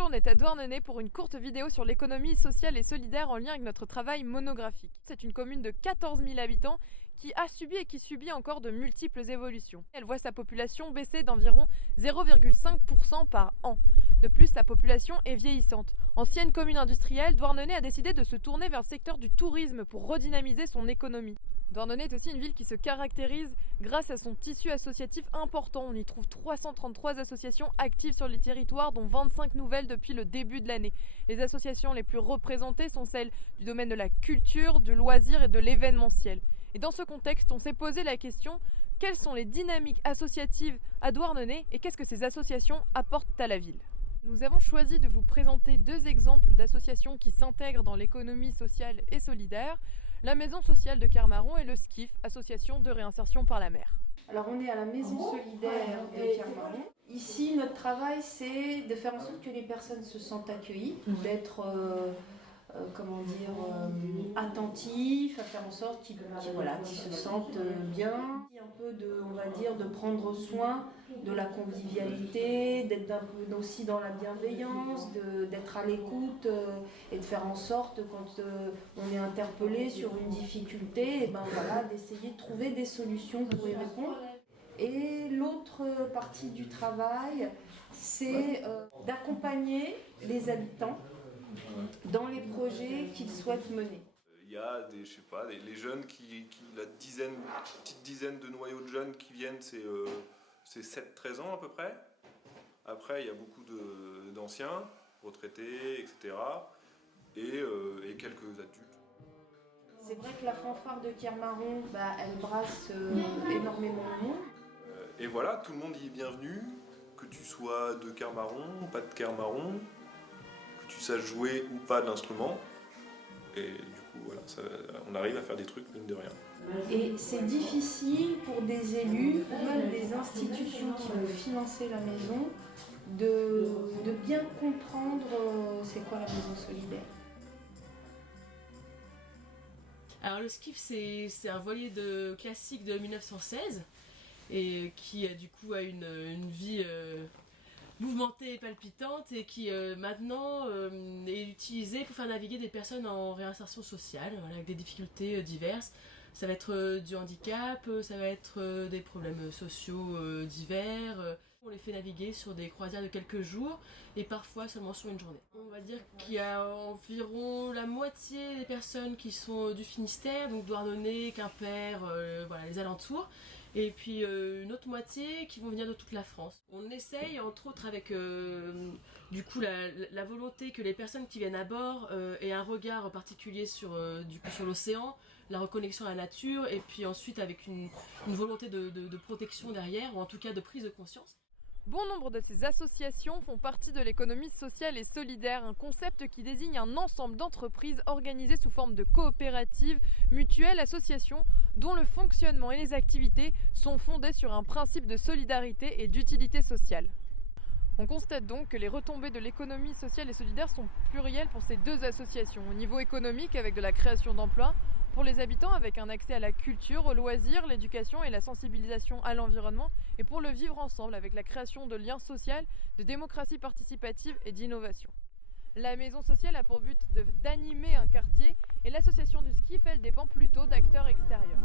Bonjour, on est à Douarnenez pour une courte vidéo sur l'économie sociale et solidaire en lien avec notre travail monographique. C'est une commune de 14 000 habitants qui a subi et qui subit encore de multiples évolutions. Elle voit sa population baisser d'environ 0,5% par an. De plus, sa population est vieillissante. Ancienne commune industrielle, Douarnenez a décidé de se tourner vers le secteur du tourisme pour redynamiser son économie. Douarnenez est aussi une ville qui se caractérise grâce à son tissu associatif important. On y trouve 333 associations actives sur les territoires, dont 25 nouvelles depuis le début de l'année. Les associations les plus représentées sont celles du domaine de la culture, du loisir et de l'événementiel. Et dans ce contexte, on s'est posé la question: quelles sont les dynamiques associatives à Douarnenez et qu'est-ce que ces associations apportent à la ville ? Nous avons choisi de vous présenter deux exemples d'associations qui s'intègrent dans l'économie sociale et solidaire: la Maison sociale de Kermaron et le SKIF, association de réinsertion par la mer. Alors on est à la Maison solidaire de Kermaron. Ici, notre travail, c'est de faire en sorte que les personnes se sentent accueillies, d'être attentifs, à faire en sorte qu'ils se sentent bien. Un peu de prendre soin de la convivialité, d'être un peu aussi dans la bienveillance, d'être à l'écoute et de faire en sorte, quand on est interpellé sur une difficulté, d'essayer de trouver des solutions pour y répondre. Et l'autre partie du travail, c'est d'accompagner les habitants dans les projets qu'ils souhaitent mener. Il y a les jeunes la petite dizaine de noyaux de jeunes qui viennent, c'est 7-13 ans à peu près. Après, il y a beaucoup d'anciens, retraités, etc. Et quelques adultes. C'est vrai que la fanfare de Kermaron, elle brasse énormément de monde. Et voilà, tout le monde y est bienvenu, que tu sois de Kermaron, pas de Kermaron, que tu saches jouer ou pas de l'instrument. Et du coup, voilà, on arrive à faire des trucs, mine de rien. Et c'est difficile pour des élus ou même des institutions qui vont financer la maison de bien comprendre c'est quoi la maison solidaire. Alors le SKIF, c'est un voilier classique de 1916 et qui du coup a une vie mouvementée et palpitante et qui maintenant est utilisée pour faire naviguer des personnes en réinsertion sociale, avec des difficultés diverses. Ça va être du handicap, ça va être des problèmes sociaux divers. On les fait naviguer sur des croisières de quelques jours et parfois seulement sur une journée. On va dire qu'il y a environ la moitié des personnes qui sont du Finistère, donc Douarnenez, Quimper, les alentours. Et puis une autre moitié qui vont venir de toute la France. On essaye, entre autres, avec la volonté que les personnes qui viennent à bord aient un regard particulier sur l'océan, la reconnexion à la nature, et puis ensuite avec une volonté de protection derrière, ou en tout cas de prise de conscience. Bon nombre de ces associations font partie de l'économie sociale et solidaire, un concept qui désigne un ensemble d'entreprises organisées sous forme de coopératives, mutuelles, associations, dont le fonctionnement et les activités sont fondés sur un principe de solidarité et d'utilité sociale. On constate donc que les retombées de l'économie sociale et solidaire sont plurielles pour ces deux associations. Au niveau économique, avec de la création d'emplois, pour les habitants avec un accès à la culture, au loisir, l'éducation et la sensibilisation à l'environnement, et pour le vivre ensemble avec la création de liens sociaux, de démocratie participative et d'innovation. La maison sociale a pour but d'animer un quartier et l'association du SKIF, elle, dépend plutôt d'acteurs extérieurs.